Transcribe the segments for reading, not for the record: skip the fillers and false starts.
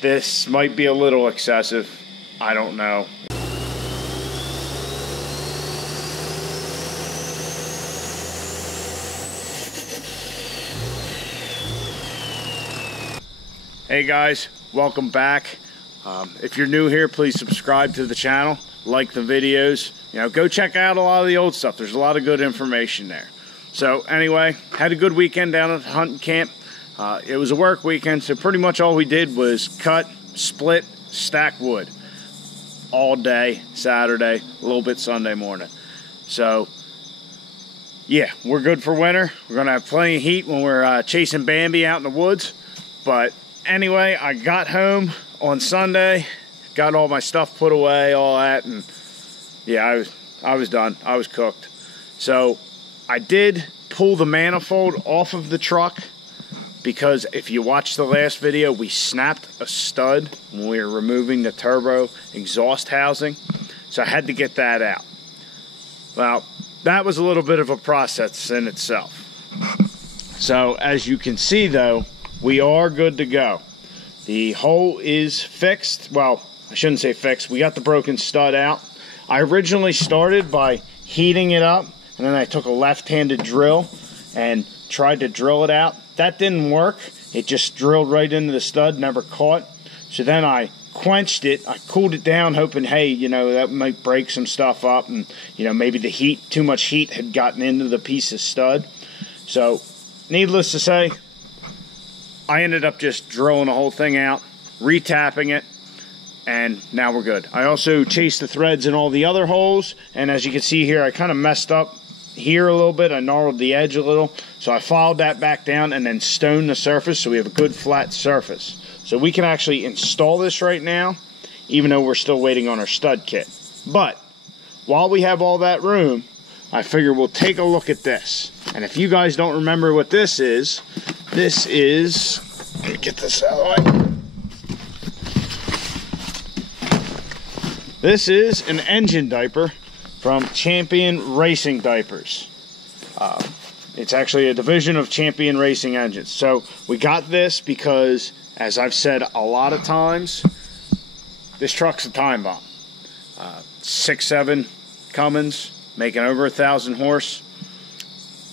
this might be a little excessive. I don't know. Hey guys, welcome back. If you're new here, please subscribe to the channel, like the videos. You know, go check out a lot of the old stuff. There's a lot of good information there. So anyway, had a good weekend down at the hunting camp. It was a work weekend, so pretty much all we did was cut, split, stack wood all day Saturday, a little bit Sunday morning. So yeah, we're good for winter. We're gonna have plenty of heat when we're chasing Bambi out in the woods. But anyway, I got home on Sunday, got all my stuff put away, all that, and yeah, I was done. I was cooked. So I did pull the manifold off of the truck because if you watch the last video, we snapped a stud when we were removing the turbo exhaust housing. So I had to get that out. Well, that was a little bit of a process in itself. So as you can see though, we are good to go. The hole is fixed. Well, I shouldn't say fixed. We got the broken stud out. I originally started by heating it up, and then I took a left-handed drill and tried to drill it out. That didn't work. It just drilled right into the stud, never caught. So then I quenched it. I cooled it down, hoping, hey, you know, that might break some stuff up, and you know, maybe the heat, too much heat had gotten into the piece of stud. So needless to say, I ended up just drilling the whole thing out, retapping it, and now we're good. I also chased the threads in all the other holes, and as you can see here, I kind of messed up here a little bit. I gnarled the edge a little, so I filed that back down and then stoned the surface so we have a good flat surface. So we can actually install this right now, even though we're still waiting on our stud kit. But while we have all that room, I figure we'll take a look at this. And if you guys don't remember what this is, let me get this out of the way. This is an engine diaper from Champion Racing Diapers. It's actually a division of Champion Racing Engines. So we got this because, as I've said a lot of times, this truck's a time bomb. 6.7 Cummins, making over 1,000 horse.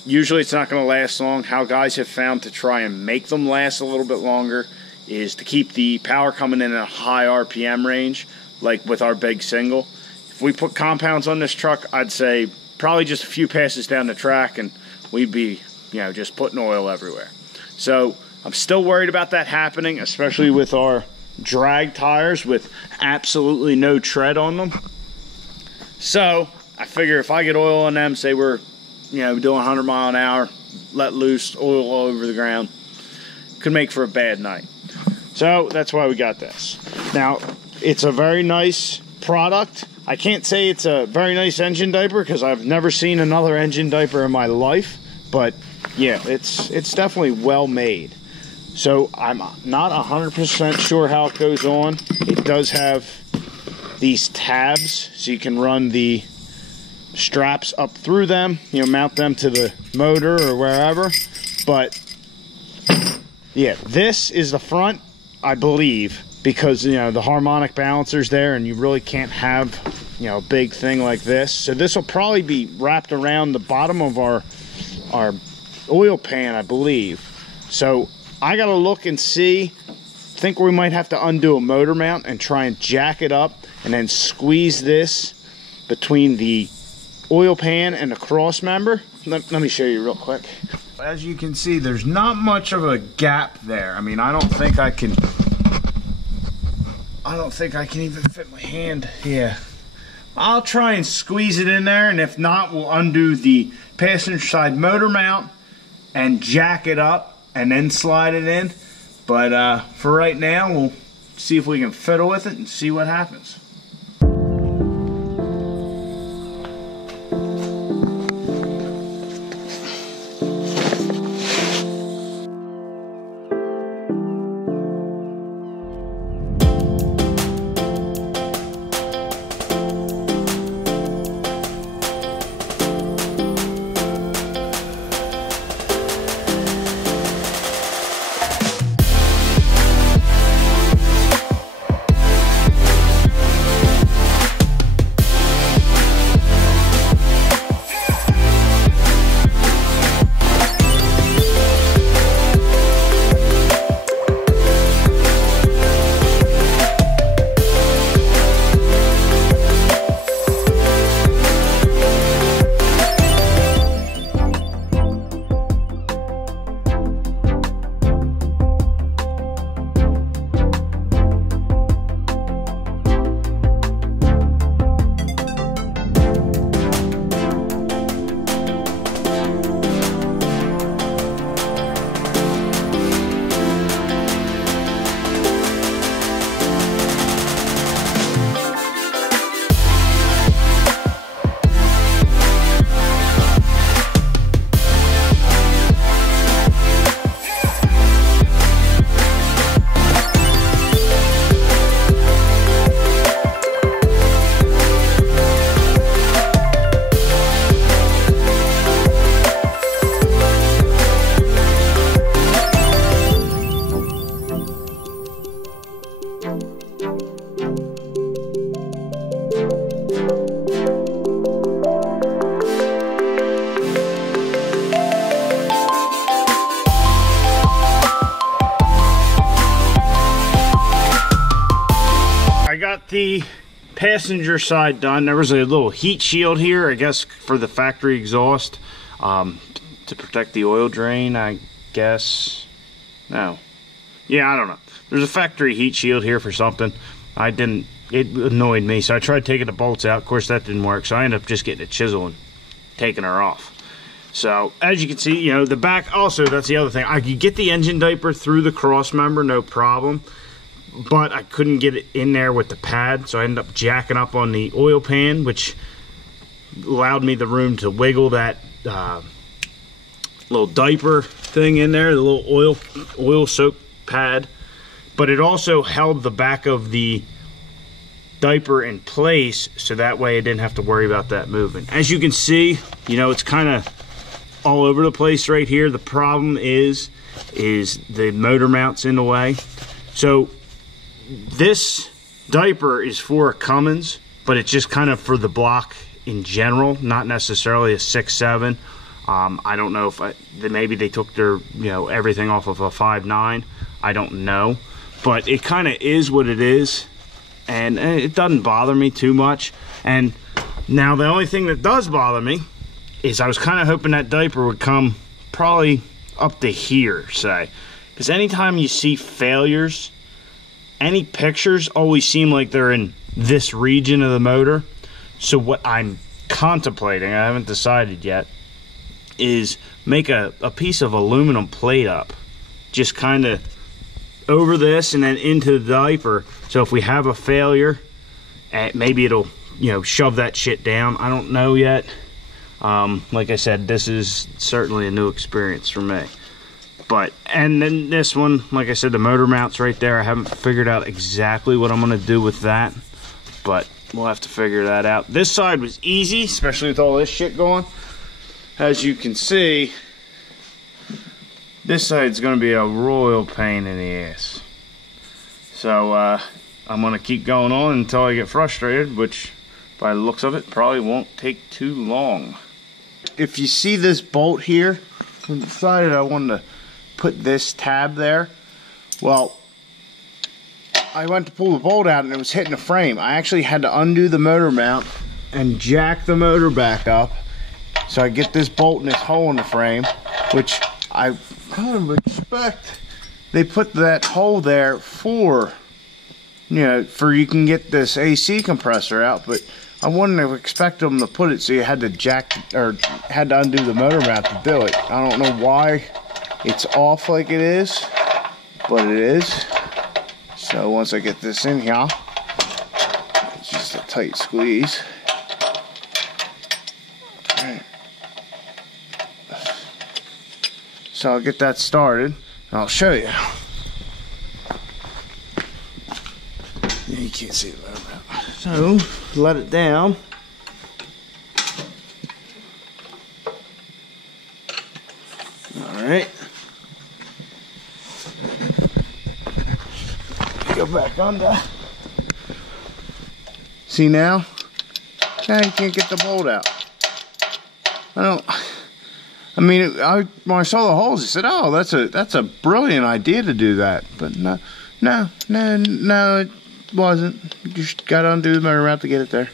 Usually it's not going to last long. How guys have found to try and make them last a little bit longer is to keep the power coming in at a high RPM range, like with our big single. If we put compounds on this truck, I'd say probably just a few passes down the track and we'd be, you know, just putting oil everywhere. So I'm still worried about that happening, especially with our drag tires with absolutely no tread on them. So I figure if I get oil on them, say we're, you know, doing 100 mile an hour, let loose, oil all over the ground, could make for a bad night. So that's why we got this. Now, it's a very nice product. I can't say it's a very nice engine diaper because I've never seen another engine diaper in my life, but yeah, it's definitely well made. So I'm not 100% sure how it goes on. It does have these tabs so you can run the straps up through them, you know, mount them to the motor or wherever. But yeah, this is the front, I believe, because, you know, the harmonic balancer's there and you really can't have, you know, a big thing like this. So this will probably be wrapped around the bottom of our oil pan, I believe. So I gotta look and see. Think we might have to undo a motor mount and try and jack it up and then squeeze this between the oil pan and the cross member. Let me show you real quick. As you can see, there's not much of a gap there. I mean, I don't think I can even fit my hand. Yeah, I'll try and squeeze it in there, and if not, we'll undo the passenger side motor mount and jack it up and then slide it in. But for right now, we'll see if we can fiddle with it and see what happens. got the passenger side done. There was a little heat shield here, I guess, for the factory exhaust, to protect the oil drain, I guess. No. Yeah, I don't know. There's a factory heat shield here for something. It annoyed me, so I tried taking the bolts out. Of course, that didn't work, so I ended up just getting a chisel and taking her off. So, as you can see, you know, the back, also, that's the other thing. I could get the engine diaper through the cross member, no problem, but I couldn't get it in there with the pad, so I ended up jacking up on the oil pan, which allowed me the room to wiggle that little diaper thing in there, the little oil soak pad, but it also held the back of the diaper in place, so that way I didn't have to worry about that moving. As you can see, you know, it's kind of all over the place right here. The problem is the motor mount's in the way. So this diaper is for a Cummins, but it's just kind of for the block in general, not necessarily a 6.7. I don't know if maybe they took their, you know, everything off of a 5.9. I don't know, but it kind of is what it is, and it doesn't bother me too much. And now the only thing that does bother me is I was kind of hoping that diaper would come probably up to here, say, because anytime you see failures, any pictures always seem like they're in this region of the motor. So what I'm contemplating, I haven't decided yet, is make a piece of aluminum plate up, just kind of over this and then into the diaper, so if we have a failure, maybe it'll, you know, shove that shit down. I don't know yet. Like I said, this is certainly a new experience for me. But, and then this one, like I said, the motor mount's right there. I haven't figured out exactly what I'm going to do with that, but we'll have to figure that out. This side was easy, especially with all this shit going. As you can see, this side's going to be a royal pain in the ass. So, I'm going to keep going on until I get frustrated, which, by the looks of it, probably won't take too long. If you see this bolt here, I decided I wanted to put this tab there. Well, I went to pull the bolt out and it was hitting the frame. I actually had to undo the motor mount and jack the motor back up so I get this bolt in this hole in the frame, which I kind of expect they put that hole there for, you know, for you can get this AC compressor out, but I wouldn't have expected them to put it so you had to jack, or had to undo the motor mount to do it. I don't know why it's off like it is, but it is. So once I get this in here, it's just a tight squeeze. Alright. So I'll get that started and I'll show you. Yeah, you can't see the motor mount. So let it down. Alright. Go back under. See now? Now you can't get the bolt out. When I saw the holes, I said, "Oh, that's a brilliant idea to do that." But no, it wasn't. You just got to undo the motor mount to get it there.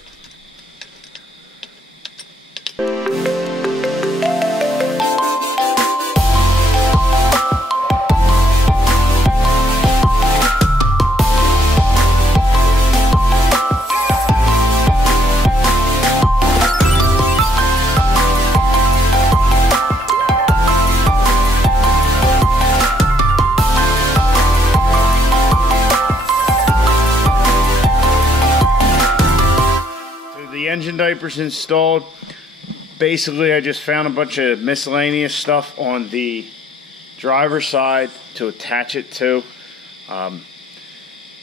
Engine diapers installed. Basically, I just found a bunch of miscellaneous stuff on the driver's side to attach it to.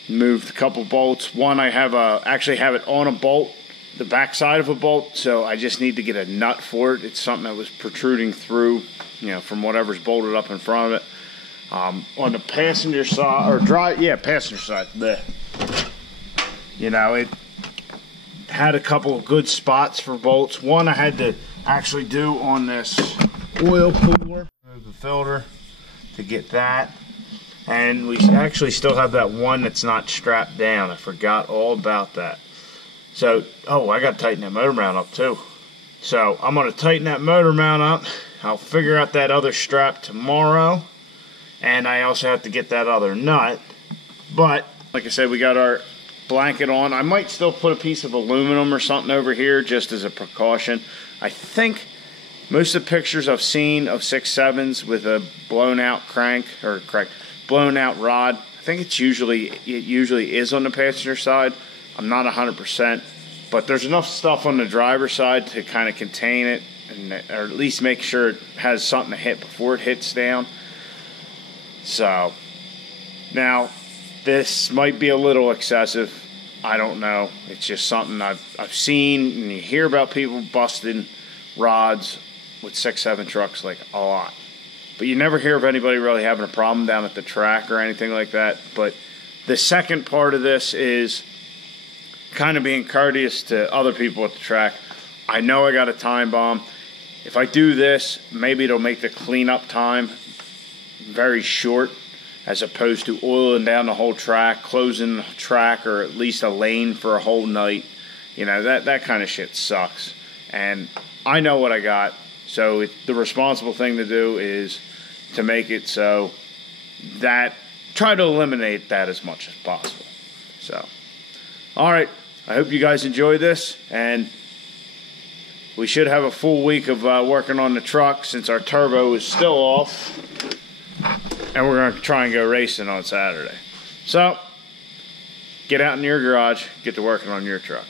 Moved a couple bolts. One, I have actually have it on a bolt, the back side of a bolt, so I just need to get a nut for it. It's something that was protruding through, you know, from whatever's bolted up in front of it. On the passenger side, or passenger side, you know, it had a couple of good spots for bolts. One I had to actually do on this oil cooler, remove the filter to get that, And we actually still have that one that's not strapped down. I forgot all about that. So, oh, I got to tighten that motor mount up too. So I'm going to tighten that motor mount up. I'll figure out that other strap tomorrow. And I also have to get that other nut. But, like I said, we got our blanket on. I might still put a piece of aluminum or something over here just as a precaution. I think most of the pictures I've seen of 6.7s with a blown out crank, or blown out rod, I think it usually is on the passenger side. I'm not 100%, but there's enough stuff on the driver's side to kind of contain it, and, or at least make sure it has something to hit before it hits down. So, now, this might be a little excessive. I don't know. It's just something I've seen, and you hear about people busting rods with 6.7 trucks like a lot. But you never hear of anybody really having a problem down at the track or anything like that. But the second part of this is kind of being courteous to other people at the track. I know I got a time bomb. If I do this, maybe it'll make the cleanup time very short, as opposed to oiling down the whole track, closing the track, or at least a lane for a whole night. You know, that kind of shit sucks. And I know what I got. So the responsible thing to do is to make it so that, try to eliminate that as much as possible. So, all right. I hope you guys enjoyed this, and we should have a full week of working on the truck since our turbo is still off, and we're going to try and go racing on Saturday. So, get out in your garage, get to working on your truck.